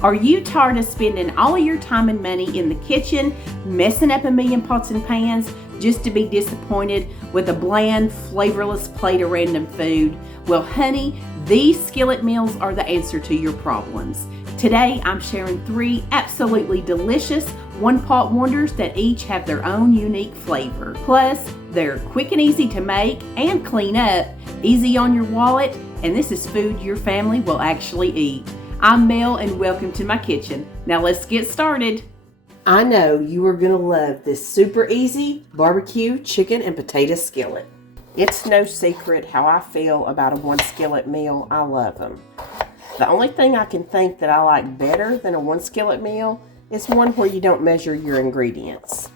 Are you tired of spending all of your time and money in the kitchen, messing up a million pots and pans, just to be disappointed with a bland, flavorless plate of random food? Well, honey, these skillet meals are the answer to your problems. Today, I'm sharing 3 absolutely delicious one-pot wonders that each have their own unique flavor. Plus, they're quick and easy to make and clean up, easy on your wallet, and this is food your family will actually eat. I'm Mel and welcome to my kitchen. Now let's get started. I know you are going to love this super easy barbecue chicken and potato skillet. It's no secret how I feel about a one skillet meal. I love them. The only thing I can think that I like better than a one skillet meal is one where you don't measure your ingredients.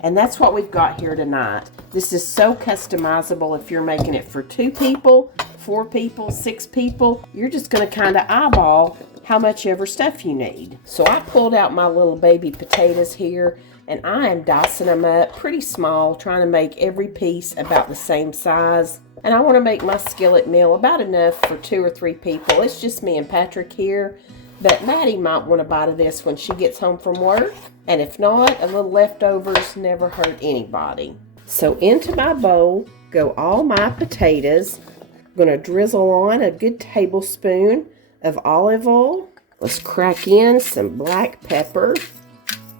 And that's what we've got here tonight. This is so customizable if you're making it for 2 people, 4 people, 6 people. You're just going to kind of eyeball how much ever stuff you need. So I pulled out my little baby potatoes here and I am dicing them up pretty small, trying to make every piece about the same size. And I want to make my skillet meal about enough for 2 or 3 people. It's just me and Patrick here, but Maddie might want a bite of this when she gets home from work. And if not, a little leftovers never hurt anybody. So into my bowl go all my potatoes. I'm going to drizzle on a good tablespoon of olive oil. Let's crack in some black pepper,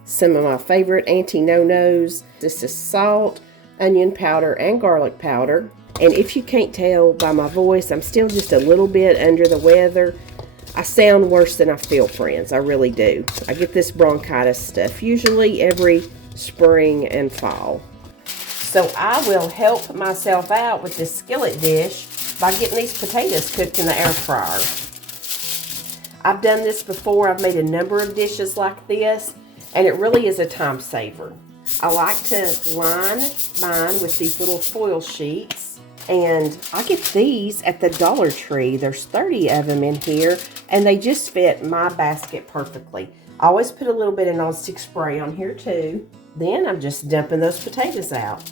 some of my favorite Auntie Nonos. This is salt, onion powder, and garlic powder. And if you can't tell by my voice, I'm still just a little bit under the weather. I sound worse than I feel, friends. I really do. I get this bronchitis stuff usually every spring and fall. So I will help myself out with this skillet dish by getting these potatoes cooked in the air fryer. I've done this before. I've made a number of dishes like this, and it really is a time saver. I like to line mine with these little foil sheets. And I get these at the Dollar Tree. There's 30 of them in here, and they just fit my basket perfectly. I always put a little bit of nonstick spray on here too. Then I'm just dumping those potatoes out.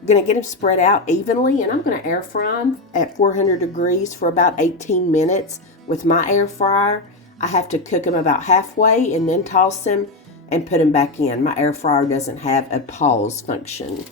I'm going to get them spread out evenly, and I'm going to air fry them at 400 degrees for about 18 minutes. With my air fryer, I have to cook them about halfway and then toss them and put them back in. My air fryer doesn't have a pause function.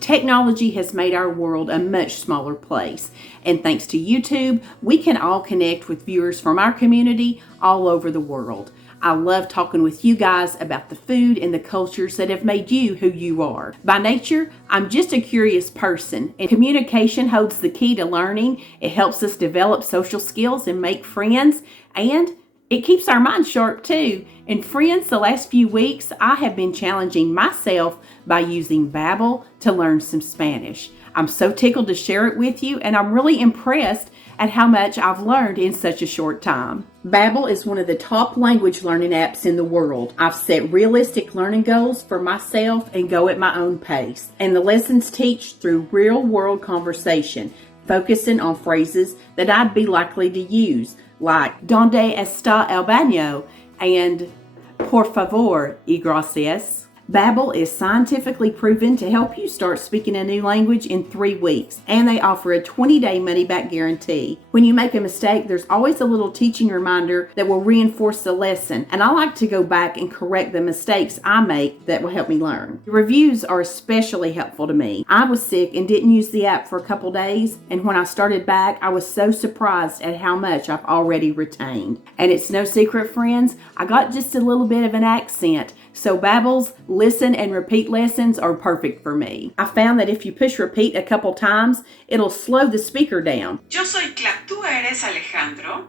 Technology has made our world a much smaller place, and thanks to YouTube, we can all connect with viewers from our community all over the world. I love talking with you guys about the food and the cultures that have made you who you are. By nature, I'm just a curious person, and communication holds the key to learning. It helps us develop social skills and make friends, and it keeps our minds sharp too. And friends, the last few weeks, I have been challenging myself by using Babbel to learn some Spanish. I'm so tickled to share it with you, and I'm really impressed at how much I've learned in such a short time. Babbel is one of the top language learning apps in the world. I've set realistic learning goals for myself and go at my own pace. And the lessons teach through real-world conversation, focusing on phrases that I'd be likely to use, like "Donde está el baño?" and "Por favor y gracias." Babbel is scientifically proven to help you start speaking a new language in 3 weeks, and they offer a 20-day money-back guarantee. When you make a mistake, there's always a little teaching reminder that will reinforce the lesson, and I like to go back and correct the mistakes I make that will help me learn. The reviews are especially helpful to me. I was sick and didn't use the app for a couple days, and when I started back, I was so surprised at how much I've already retained. And it's no secret, friends, I got just a little bit of an accent, so Babbel's listen and repeat lessons are perfect for me. I found that if you push repeat a couple times, it'll slow the speaker down. Yo soy ¿Tú eres Alejandro?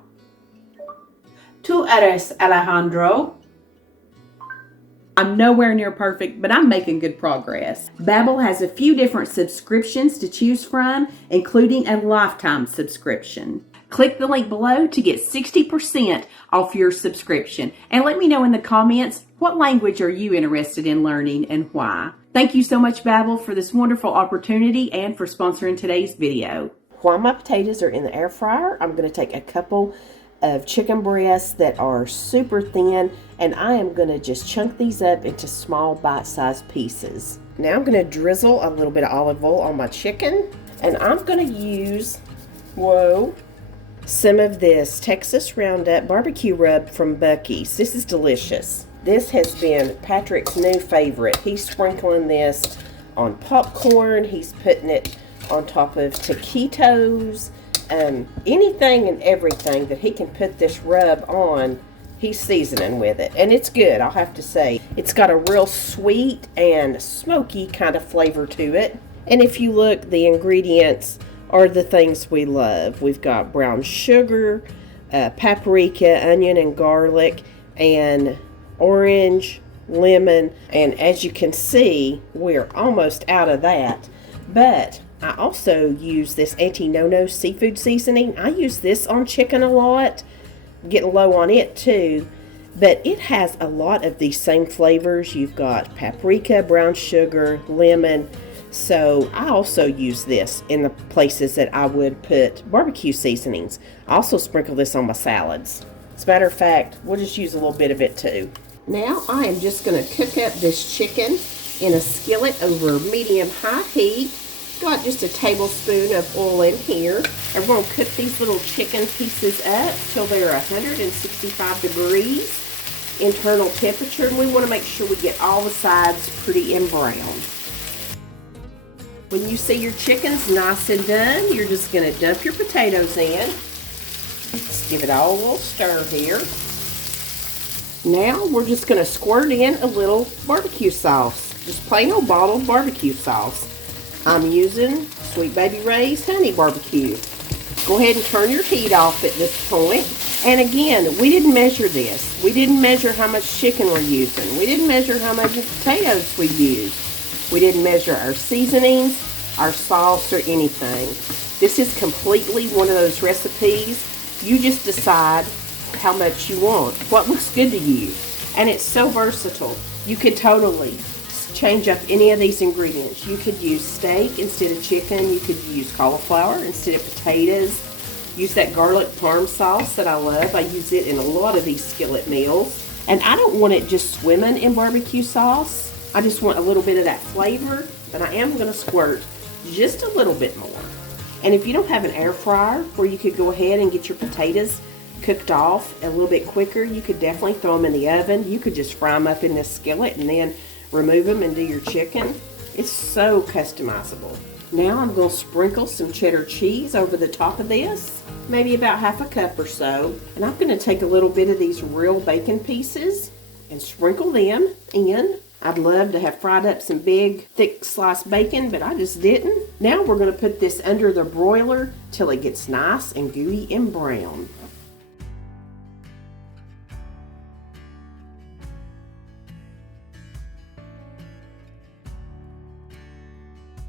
Tú eres Alejandro. I'm nowhere near perfect, but I'm making good progress. Babbel has a few different subscriptions to choose from, including a lifetime subscription. Click the link below to get 60% off your subscription. And let me know in the comments, what language are you interested in learning and why? Thank you so much, Babbel, for this wonderful opportunity and for sponsoring today's video. While my potatoes are in the air fryer, I'm going to take a couple of chicken breasts that are super thin, and I am going to just chunk these up into small bite-sized pieces. Now I'm going to drizzle a little bit of olive oil on my chicken, and I'm going to use, some of this Texas Roundup barbecue rub from Buc-ee's. This is delicious. This has been Patrick's new favorite. He's sprinkling this on popcorn. He's putting it on top of taquitos. Anything and everything that he can put this rub on, he's seasoning with it. And it's good, I'll have to say. It's got a real sweet and smoky kind of flavor to it. And if you look, the ingredients are the things we love. We've got brown sugar, paprika, onion and garlic, and orange, lemon, and as you can see, we're almost out of that. But I also use this Auntie Nono seafood seasoning. I use this on chicken a lot. Getting low on it too. But it has a lot of these same flavors. You've got paprika, brown sugar, lemon. So I also use this in the places that I would put barbecue seasonings. I also sprinkle this on my salads. As a matter of fact, we'll just use a little bit of it too. Now I am just going to cook up this chicken in a skillet over medium-high heat. Got just a tablespoon of oil in here. And we're going to cook these little chicken pieces up till they're 165 degrees internal temperature. And we want to make sure we get all the sides pretty and brown. When you see your chicken's nice and done, you're just going to dump your potatoes in. Let's give it all a little stir here. Now we're just going to squirt in a little barbecue sauce. Just plain old bottled barbecue sauce. I'm using Sweet Baby Ray's Honey Barbecue. Go ahead and turn your heat off at this point. And again, we didn't measure this. We didn't measure how much chicken we're using. We didn't measure how much potatoes we used. We didn't measure our seasonings, our sauce, or anything. This is completely one of those recipes. You just decide how much you want, what looks good to you. And it's so versatile. You could totally change up any of these ingredients. You could use steak instead of chicken. You could use cauliflower instead of potatoes. Use that garlic parm sauce that I love. I use it in a lot of these skillet meals. And I don't want it just swimming in barbecue sauce. I just want a little bit of that flavor, but I am going to squirt just a little bit more. And if you don't have an air fryer where you could go ahead and get your potatoes cooked off a little bit quicker, you could definitely throw them in the oven. You could just fry them up in this skillet and then remove them and do your chicken. It's so customizable. Now I'm going to sprinkle some cheddar cheese over the top of this, maybe about half a cup or so. And I'm going to take a little bit of these real bacon pieces and sprinkle them in. I'd love to have fried up some big, thick sliced bacon, but I just didn't. Now we're going to put this under the broiler till it gets nice and gooey and brown.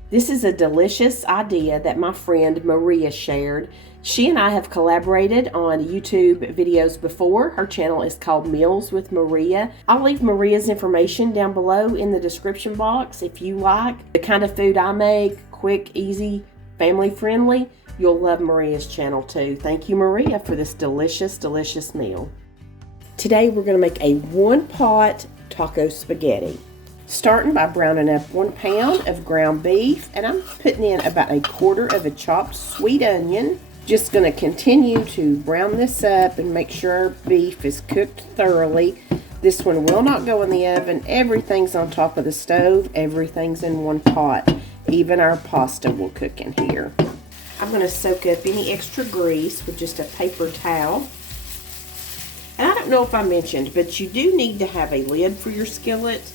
This is a delicious idea that my friend Maria shared. She and I have collaborated on YouTube videos before. Her channel is called Meals with Maria. I'll leave Maria's information down below in the description box. If you like the kind of food I make, quick, easy, family friendly, you'll love Maria's channel too. Thank you, Maria, for this delicious, delicious meal. Today we're going to make a one-pot taco spaghetti. Starting by browning up 1 pound of ground beef, and I'm putting in about 1/4 of a chopped sweet onion. Just going to continue to brown this up and make sure our beef is cooked thoroughly. This one will not go in the oven. Everything's on top of the stove. Everything's in one pot. Even our pasta will cook in here. I'm going to soak up any extra grease with just a paper towel. And I don't know if I mentioned, but you do need to have a lid for your skillet.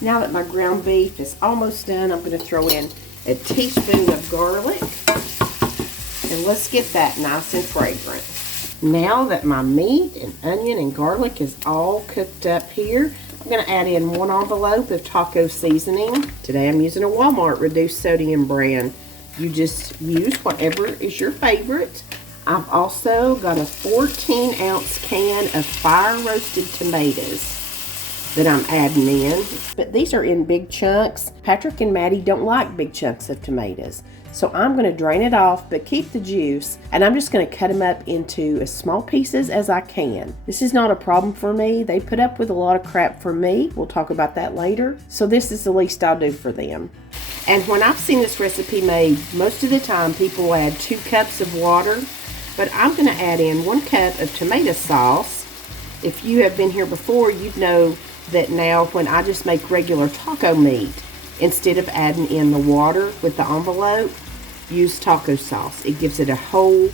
Now that my ground beef is almost done, I'm going to throw in a teaspoon of garlic. And let's get that nice and fragrant. Now that my meat and onion and garlic is all cooked up here, I'm going to add in 1 envelope of taco seasoning. Today I'm using a Walmart reduced sodium brand. You just use whatever is your favorite. I've also got a 14-ounce can of fire roasted tomatoes that I'm adding in. But these are in big chunks. Patrick and Maddie don't like big chunks of tomatoes. So I'm going to drain it off, but keep the juice. And I'm just going to cut them up into as small pieces as I can. This is not a problem for me. They put up with a lot of crap for me. We'll talk about that later. So this is the least I'll do for them. And when I've seen this recipe made, most of the time people add 2 cups of water. But I'm going to add in 1 cup of tomato sauce. If you have been here before, you'd know that now when I just make regular taco meat, instead of adding in the water with the envelope, use taco sauce. It gives it a whole,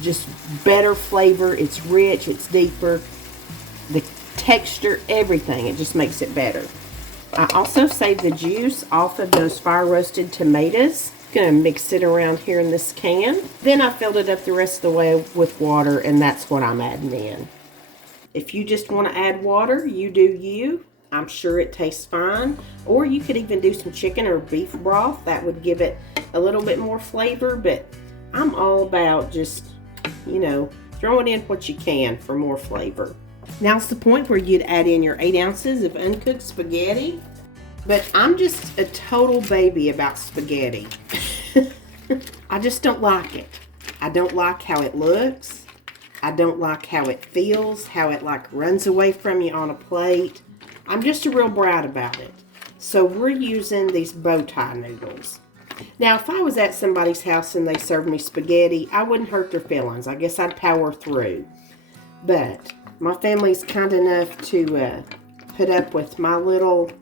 just better flavor. It's rich, it's deeper. The texture, everything, it just makes it better. I also saved the juice off of those fire roasted tomatoes. Gonna mix it around here in this can. Then I filled it up the rest of the way with water, and that's what I'm adding in. If you just want to add water, you do you. I'm sure it tastes fine. Or you could even do some chicken or beef broth. That would give it a little bit more flavor, but I'm all about just, throwing in what you can for more flavor. Now's the point where you'd add in your 8 ounces of uncooked spaghetti. But I'm just a total baby about spaghetti. I just don't like it. I don't like how it looks. I don't like how it feels, how it runs away from you on a plate. I'm just a real brat about it. So we're using these bow tie noodles. Now, if I was at somebody's house and they served me spaghetti, I wouldn't hurt their feelings. I guess I'd power through. But my family's kind enough to put up with my little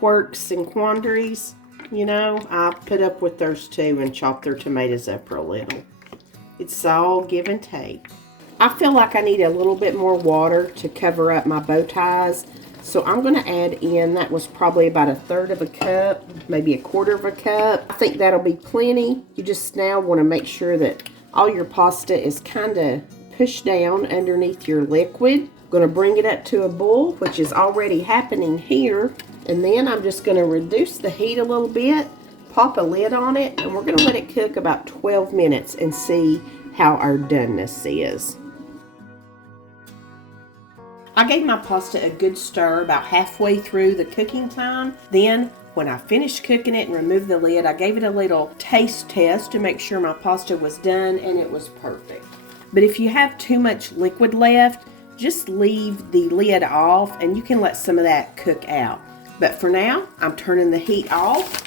quirks and quandaries. I put up with theirs too and chop their tomatoes up for a little. It's all give and take. I feel like I need a little bit more water to cover up my bow ties. So I'm going to add in, that was probably about 1/3 of a cup, maybe 1/4 of a cup. I think that'll be plenty. You just now want to make sure that all your pasta is kind of pushed down underneath your liquid. I'm going to bring it up to a boil, which is already happening here. And then I'm just going to reduce the heat a little bit, pop a lid on it, and we're going to let it cook about 12 minutes and see how our doneness is. I gave my pasta a good stir about halfway through the cooking time. Then, when I finished cooking it and removed the lid, I gave it a little taste test to make sure my pasta was done, and it was perfect. But if you have too much liquid left, just leave the lid off and you can let some of that cook out. But for now, I'm turning the heat off.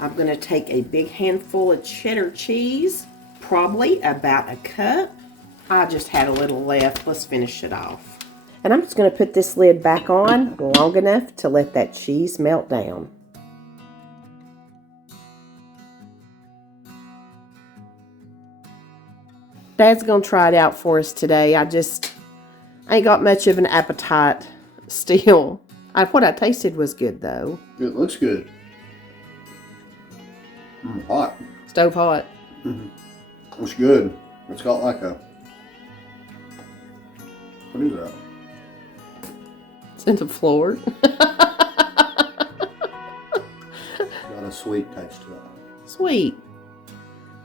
I'm going to take a big handful of cheddar cheese, probably about a cup. I just had a little left. Let's finish it off. And I'm just going to put this lid back on long enough to let that cheese melt down. Dad's going to try it out for us today. I ain't got much of an appetite still. What I tasted was good though. It looks good. Hot. Stove hot. It's good. It's got like a... What is that? It's in the floor. Got a sweet taste to it. Sweet.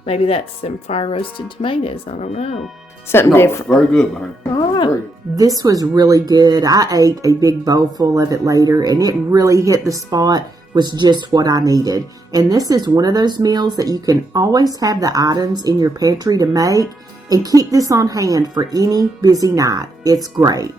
Maybe that's some fire roasted tomatoes. I don't know. Something No, different. it's very good, man. All right. Very good. This was really good. I ate a big bowl full of it later, and it really hit the spot. Was just what I needed. And this is one of those meals that you can always have the items in your pantry to make and keep this on hand for any busy night. It's great.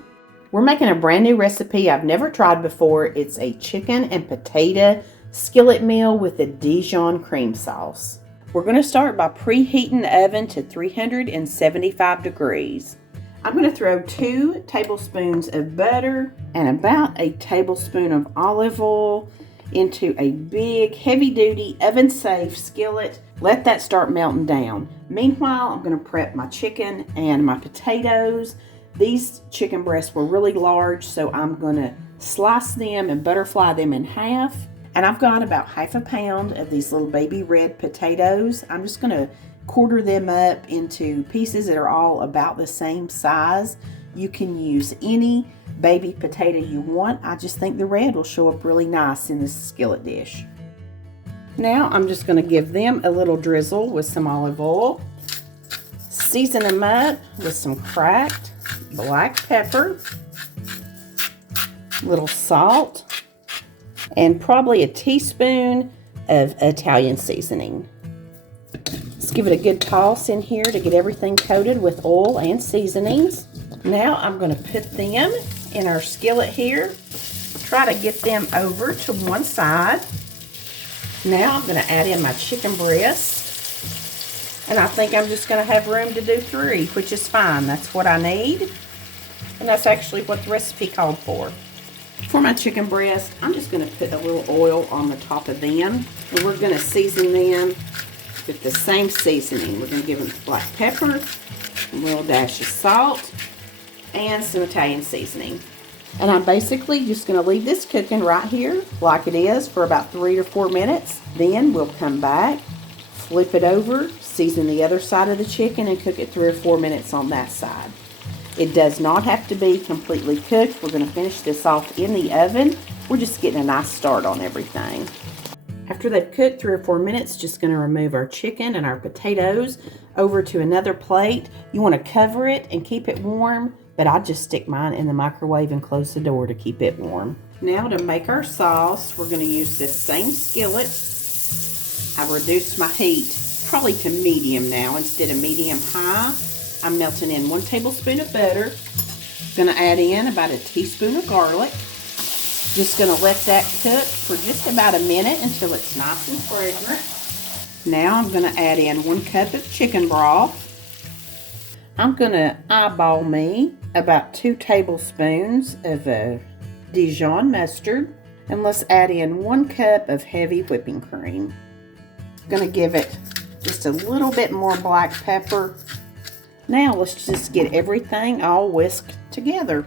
We're making a brand new recipe I've never tried before. It's a chicken and potato skillet meal with a Dijon cream sauce. We're going to start by preheating the oven to 375 degrees. I'm going to throw 2 tablespoons of butter and about a tablespoon of olive oil into a big, heavy-duty, oven-safe skillet. Let that start melting down. Meanwhile, I'm going to prep my chicken and my potatoes. These chicken breasts were really large, so I'm going to slice them and butterfly them in half. And I've got about 1/2 pound of these little baby red potatoes. I'm just going to quarter them up into pieces that are all about the same size. You can use any baby potato you want. I just think the red will show up really nice in this skillet dish. Now I'm just going to give them a little drizzle with some olive oil. Season them up with some cracked black pepper, a little salt, and probably a teaspoon of Italian seasoning. Let's give it a good toss in here to get everything coated with oil and seasonings. Now I'm going to put them in our skillet here. Try to get them over to one side. Now I'm going to add in my chicken breast. And I think I'm just going to have room to do 3, which is fine. That's what I need. And that's actually what the recipe called for. For my chicken breast, I'm just going to put a little oil on the top of them. And we're going to season them with the same seasoning. We're going to give them black pepper, a little dash of salt, and some Italian seasoning. And I'm basically just going to leave this cooking right here like it is for about 3 or 4 minutes. Then we'll come back, flip it over, season the other side of the chicken, and cook it 3 or 4 minutes on that side. It does not have to be completely cooked. We're going to finish this off in the oven. We're just getting a nice start on everything. After they've cooked 3 or 4 minutes, just going to remove our chicken and our potatoes over to another plate. You want to cover it and keep it warm, but I just stick mine in the microwave and close the door to keep it warm. Now to make our sauce, we're going to use this same skillet. I've reduced my heat probably to medium now instead of medium-high. I'm melting in 1 tablespoon of butter. Going to add in about a teaspoon of garlic. Just going to let that cook for just about a minute until it's nice and fragrant. Now I'm going to add in 1 cup of chicken broth. I'm going to eyeball me about 2 tablespoons of Dijon mustard. And let's add in 1 cup of heavy whipping cream. I'm going to give it just a little bit more black pepper. Now let's just get everything all whisked together.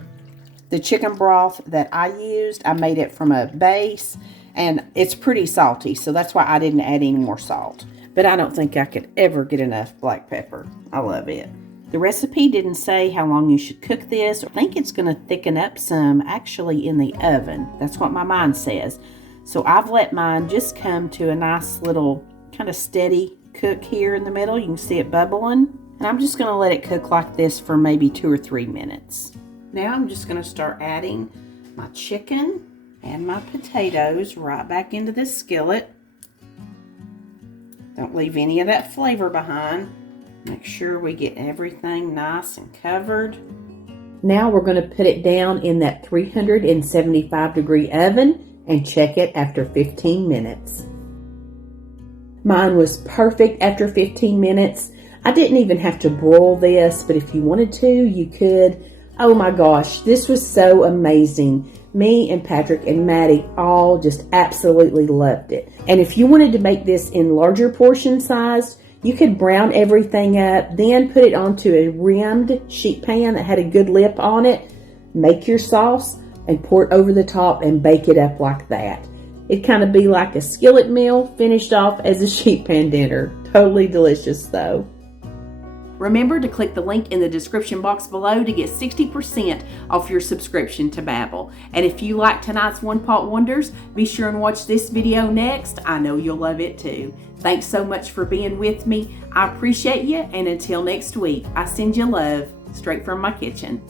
The chicken broth that I used, I made it from a base, and it's pretty salty, so that's why I didn't add any more salt. But I don't think I could ever get enough black pepper. I love it. The recipe didn't say how long you should cook this. I think it's going to thicken up some actually in the oven. That's what my mind says. So I've let mine just come to a nice little kind of steady cook here in the middle. You can see it bubbling. And I'm just going to let it cook like this for maybe 2 or 3 minutes. Now I'm just going to start adding my chicken and my potatoes right back into this skillet. Don't leave any of that flavor behind. Make sure we get everything nice and covered. Now we're going to put it down in that 375-degree oven and check it after 15 minutes. Mine was perfect after 15 minutes. I didn't even have to broil this, but if you wanted to, you could. Oh my gosh, this was so amazing. Me and Patrick and Maddie all just absolutely loved it. And if you wanted to make this in larger portion sized, you could brown everything up, then put it onto a rimmed sheet pan that had a good lip on it, make your sauce, and pour it over the top and bake it up like that. It'd kind of be like a skillet meal finished off as a sheet pan dinner. Totally delicious though. Remember to click the link in the description box below to get 60% off your subscription to Babbel. And if you like tonight's One Pot Wonders, be sure and watch this video next. I know you'll love it too. Thanks so much for being with me. I appreciate you, and until next week, I send you love straight from my kitchen.